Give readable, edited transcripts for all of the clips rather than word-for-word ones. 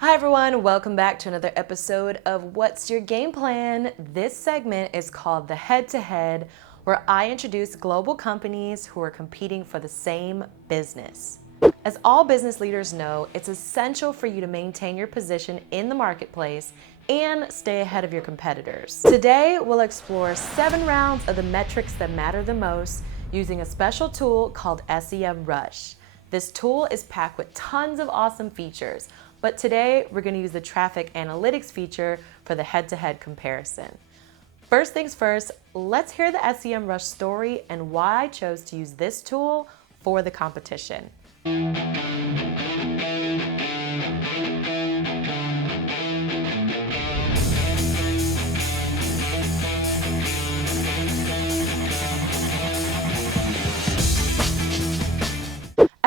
Hi everyone, welcome back to another episode of What's Your Game Plan? This segment is called the Head-to-Head, where I introduce global companies who are competing for the same business. As all business leaders know, it's essential for you to maintain your position in the marketplace and stay ahead of your competitors. Today, we'll explore 7 rounds of the metrics that matter the most using a special tool called SEMrush. This tool is packed with tons of awesome features, but today we're going to use the traffic analytics feature for the head-to-head comparison. First things first, let's hear the SEMrush story and why I chose to use this tool for the competition.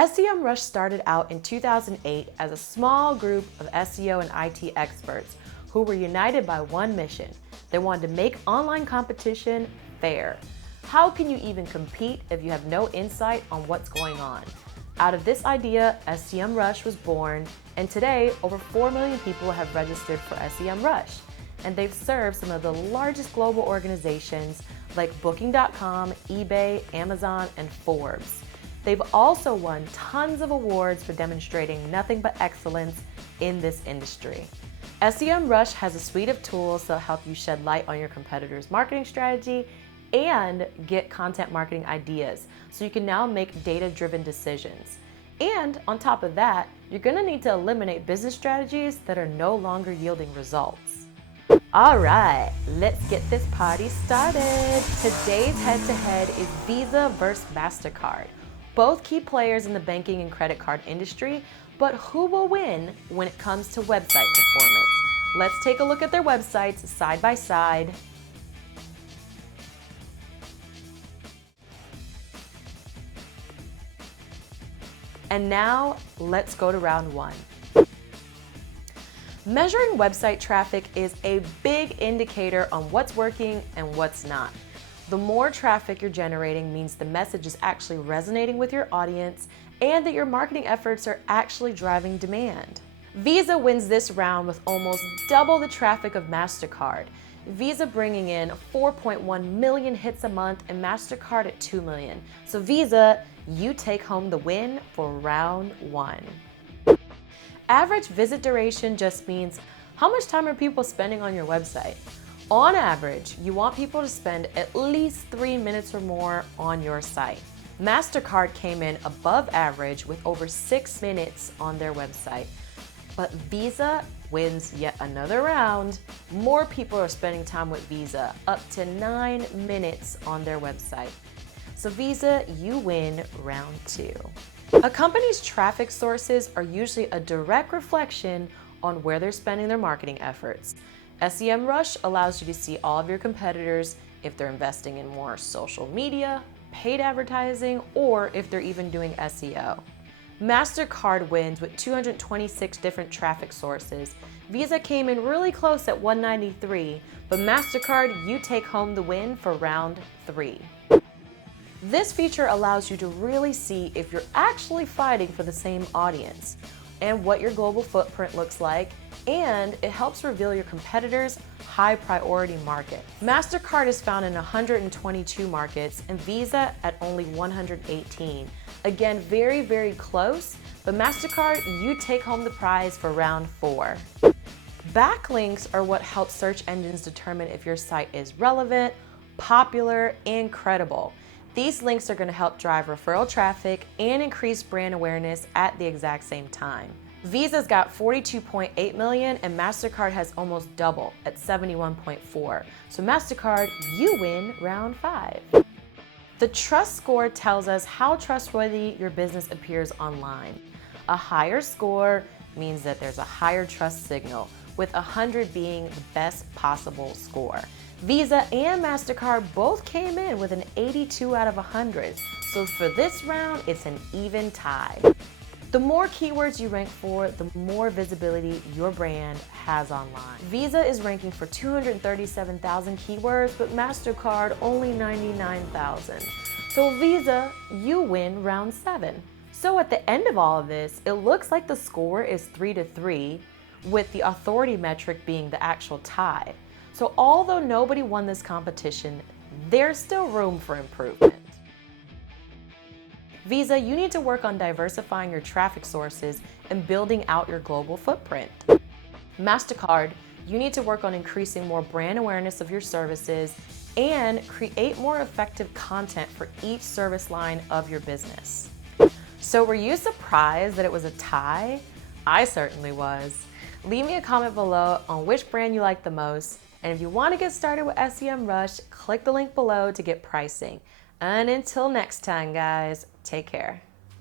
SEMrush started out in 2008 as a small group of SEO and IT experts who were united by one mission. They wanted to make online competition fair. How can you even compete if you have no insight on what's going on? Out of this idea, SEMrush was born, and today over 4 million people have registered for SEMrush, and they've served some of the largest global organizations like Booking.com, eBay, Amazon, and Forbes. They've also won tons of awards for demonstrating nothing but excellence in this industry. SEMrush has a suite of tools that help you shed light on your competitors' marketing strategy and get content marketing ideas, so you can now make data-driven decisions. And on top of that, you're going to need to eliminate business strategies that are no longer yielding results. All right, let's get this party started. Today's head-to-head is Visa versus Mastercard. Both key players in the banking and credit card industry, but who will win when it comes to website performance? Let's take a look at their websites side by side. And now, let's go to round 1. Measuring website traffic is a big indicator on what's working and what's not. The more traffic you're generating means the message is actually resonating with your audience and that your marketing efforts are actually driving demand. Visa wins this round with almost double the traffic of Mastercard. Visa bringing in 4.1 million hits a month and Mastercard at 2 million. So Visa, you take home the win for round 1. Average visit duration just means how much time are people spending on your website. On average, you want people to spend at least 3 minutes or more on your site. Mastercard came in above average with over 6 minutes on their website. But Visa wins yet another round. More people are spending time with Visa, up to 9 minutes on their website. So Visa, you win round 2. A company's traffic sources are usually a direct reflection on where they're spending their marketing efforts. SEMrush allows you to see all of your competitors if they're investing in more social media, paid advertising, or if they're even doing SEO. Mastercard wins with 226 different traffic sources. Visa came in really close at 193, but Mastercard, you take home the win for round 3. This feature allows you to really see if you're actually fighting for the same audience and what your global footprint looks like, and it helps reveal your competitors' high priority market. Mastercard is found in 122 markets and Visa at only 118. Again, very, very close, but Mastercard, you take home the prize for round 4. Backlinks are what help search engines determine if your site is relevant, popular, and credible. These links are going to help drive referral traffic and increase brand awareness at the exact same time. Visa's got 42.8 million and Mastercard has almost double at 71.4. So Mastercard, you win round 5. The trust score tells us how trustworthy your business appears online. A higher score means that there's a higher trust signal, with 100 being the best possible score. Visa and Mastercard both came in with an 82 out of 100. So for this round, it's an even tie. The more keywords you rank for, the more visibility your brand has online. Visa is ranking for 237,000 keywords, but Mastercard only 99,000. So Visa, you win round 7. So at the end of all of this, it looks like the score is 3-3, with the authority metric being the actual tie. So although nobody won this competition, there's still room for improvement. Visa, you need to work on diversifying your traffic sources and building out your global footprint. Mastercard, you need to work on increasing more brand awareness of your services and create more effective content for each service line of your business. So were you surprised that it was a tie? I certainly was. Leave me a comment below on which brand you like the most. And if you want to get started with SEMrush, click the link below to get pricing. And until next time, guys, take care.